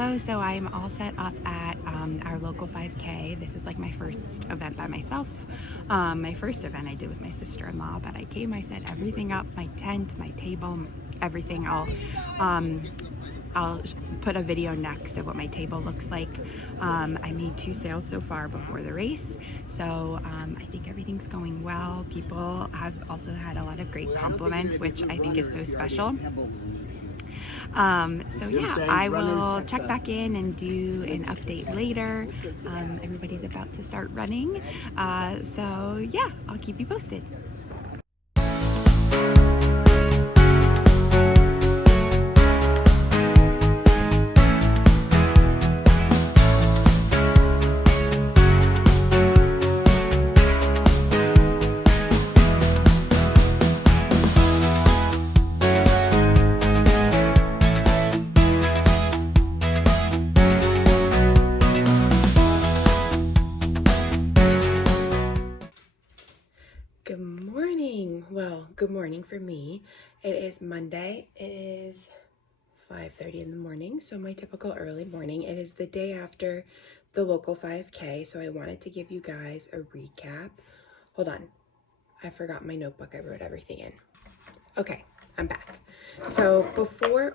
Hello, so I'm all set up at our local 5K. This is like my first event by myself. My first event I did with my sister-in-law, but I came, I set everything up, my tent, my table, everything. I'll put a video next of what my table looks like. I made 2 sales so far before the race, so I think everything's going well. People have also had a lot of great compliments, which I think is so special. So yeah, I will check back in and do an update later. Everybody's about to start running. So yeah, I'll keep you posted. Good morning. Well, good morning for me. It is Monday. It is 5:30 in the morning, so my typical early morning. It is the day after the local 5K, so I wanted to give you guys a recap. Hold on. I forgot my notebook. I wrote everything in. Okay, I'm back. So before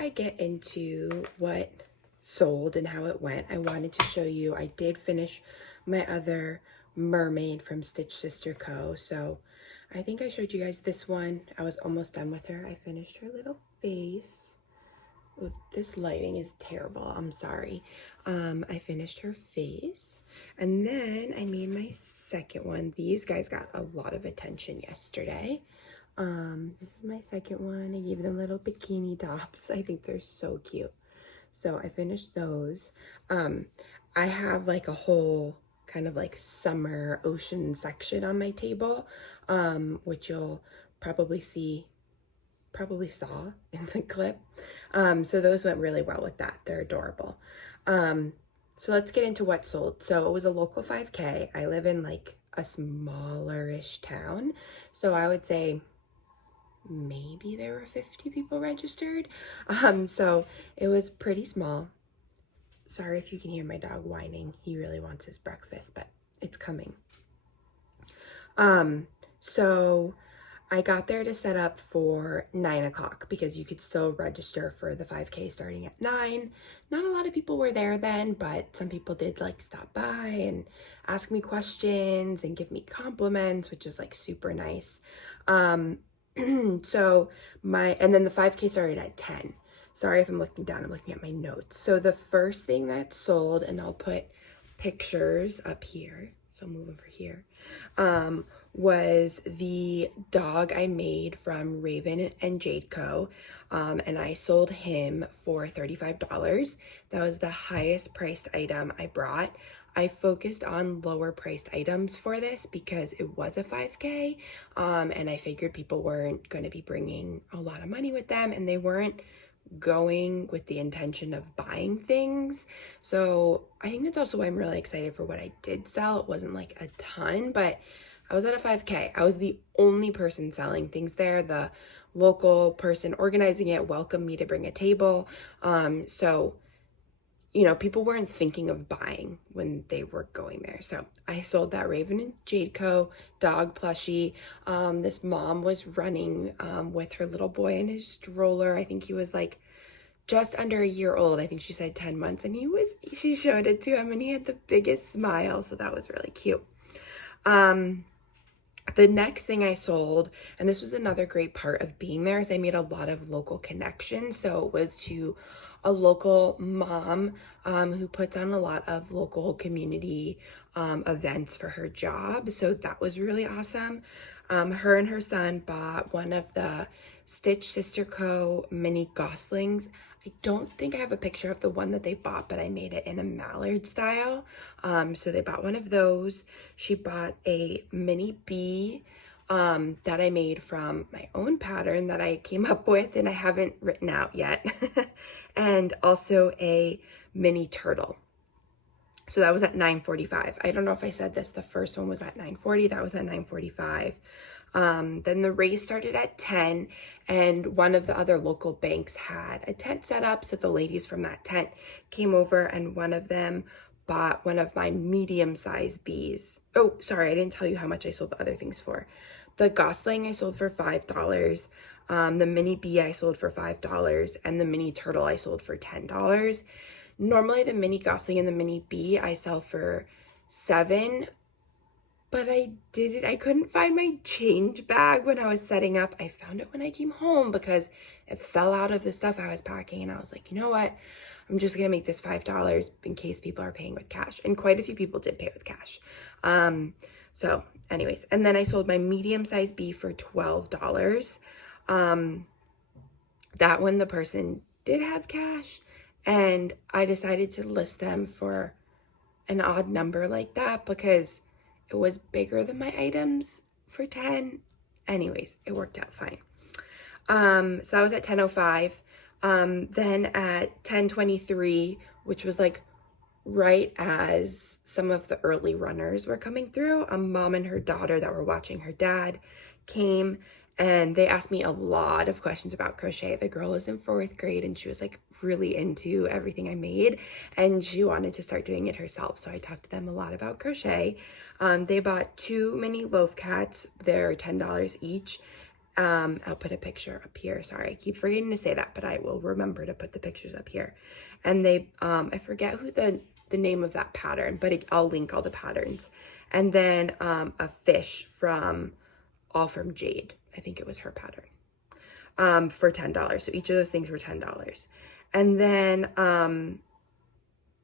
I get into what sold and how it went, I wanted to show you, I did finish my other mermaid from Stitch Sister Co. So I think I showed you guys this one. I was almost done with her. I finished her little face. Oh, this lighting is terrible. I'm sorry. I finished her face, and then I made my second one. These guys got a lot of attention yesterday. This is my second one. I gave them little bikini tops. I think they're so cute. So I finished those. I have like a whole kind of like summer ocean section on my table, which you'll probably saw in the clip. So those went really well with that. They're adorable. So let's get into what sold. So it was a local 5K. I live in like a smallerish town, so I would say maybe there were 50 people registered. So it was pretty small. Sorry if you can hear my dog whining. He really wants his breakfast, but it's coming. So I got there to set up for 9 o'clock because you could still register for the 5K starting at 9. Not a lot of people were there then, but some people did like stop by and ask me questions and give me compliments, which is like super nice. So and then the 5K started at 10. Sorry if I'm looking down, I'm looking at my notes. So the first thing that sold, and I'll put pictures up here, so I'll move over here, was the dog I made from Raven and Jade Co. And I sold him for $35. That was the highest priced item I brought. I focused on lower priced items for this because it was a 5K, and I figured people weren't going to be bringing a lot of money with them, and they weren't going with the intention of buying things. So I think that's also why I'm really excited for what I did sell. It wasn't like a ton, but I was at a 5K. I was the only person selling things there. The local person organizing it welcomed me to bring a table. So you know, people weren't thinking of buying when they were going there. So I sold that Raven and Jade Co. dog plushie. This mom was running with her little boy in his stroller. I think he was like just under a year old. I think she said 10 months, and she showed it to him, and he had the biggest smile. So that was really cute. The next thing I sold, and this was another great part of being there, is I made a lot of local connections. So it was to a local mom who puts on a lot of local community events for her job. So that was really awesome. Her and her son bought one of the Stitch Sister Co. mini goslings. I don't think I have a picture of the one that they bought, but I made it in a mallard style. So they bought one of those. She bought a mini bee that I made from my own pattern that I came up with and I haven't written out yet. And also a mini turtle. So that was at 9:45. I don't know if I said this. The first one was at 9:40. That was at 9:45. Then the race started at 10, and one of the other local banks had a tent set up. So the ladies from that tent came over, and one of them bought one of my medium-sized bees. Oh, sorry, I didn't tell you how much I sold the other things for. The gosling I sold for $5. The mini bee I sold for $5, and the mini turtle I sold for $10. Normally the mini gosling and the mini bee I sell for $7, but I couldn't find my change bag when I was setting up. I found it when I came home because it fell out of the stuff I was packing, and I was like, you know what? I'm just gonna make this $5 in case people are paying with cash. And quite a few people did pay with cash. So anyways, and then I sold my medium-sized bee for $12. That one, the person did have cash, and I decided to list them for an odd number like that because it was bigger than my items for 10. Anyways, it worked out fine. So that was at 10:05. Then at 10:23, which was like right as some of the early runners were coming through, a mom and her daughter that were watching her dad came, and they asked me a lot of questions about crochet. The girl was in 4th grade, and she was like really into everything I made, and she wanted to start doing it herself. So I talked to them a lot about crochet. They bought 2 mini loaf cats. They're $10 each. I'll put a picture up here. Sorry, I keep forgetting to say that, but I will remember to put the pictures up here. And they, I forget who the name of that pattern, but I'll link all the patterns. And then a fish from Jade. I think it was her pattern, for $10. So each of those things were $10. And then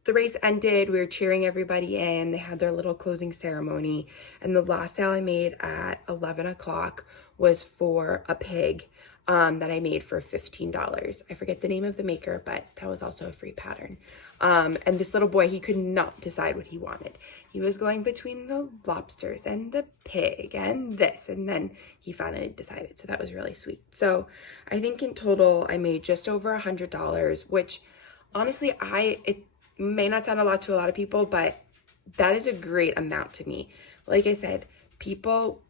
the race ended. We were cheering everybody in. They had their little closing ceremony. And the last sale I made at 11 o'clock was for a pig that I made for $15. I forget the name of the maker, but that was also a free pattern. And this little boy, he could not decide what he wanted. He was going between the lobsters and the pig and this, and then he finally decided. So that was really sweet. So I think in total, I made just over $100, which honestly, it may not sound a lot to a lot of people, but that is a great amount to me. Like I said, people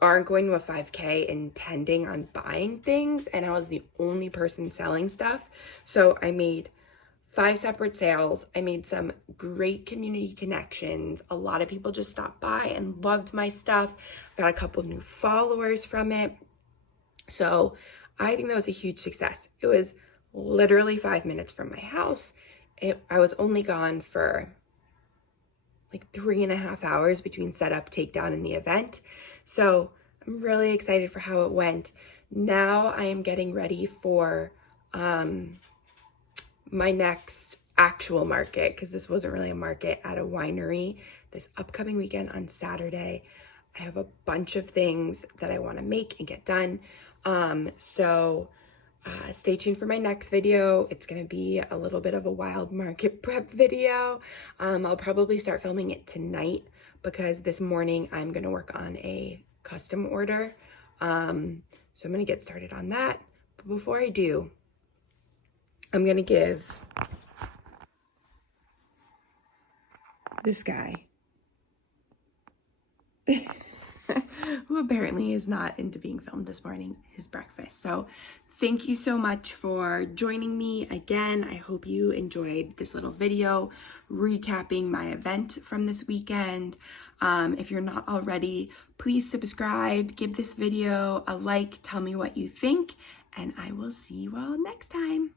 aren't going to a 5K intending on buying things, and I was the only person selling stuff. So I made 5 separate sales. I made some great community connections. A lot of people just stopped by and loved my stuff. Got a couple new followers from it. So I think that was a huge success. It was literally 5 minutes from my house. I was only gone for like 3.5 hours between setup, takedown, and the event. So I'm really excited for how it went. Now I am getting ready for my next actual market, because this wasn't really a market, at a winery this upcoming weekend on Saturday. I have a bunch of things that I want to make and get done. Stay tuned for my next video. It's going to be a little bit of a wild market prep video. I'll probably start filming it tonight because this morning I'm going to work on a custom order. So I'm going to get started on that. But before I do, I'm going to give this guy, who apparently is not into being filmed this morning, his breakfast. So thank you so much for joining me again. I hope you enjoyed this little video recapping my event from this weekend. If you're not already, please subscribe, give this video a like, tell me what you think, and I will see you all next time.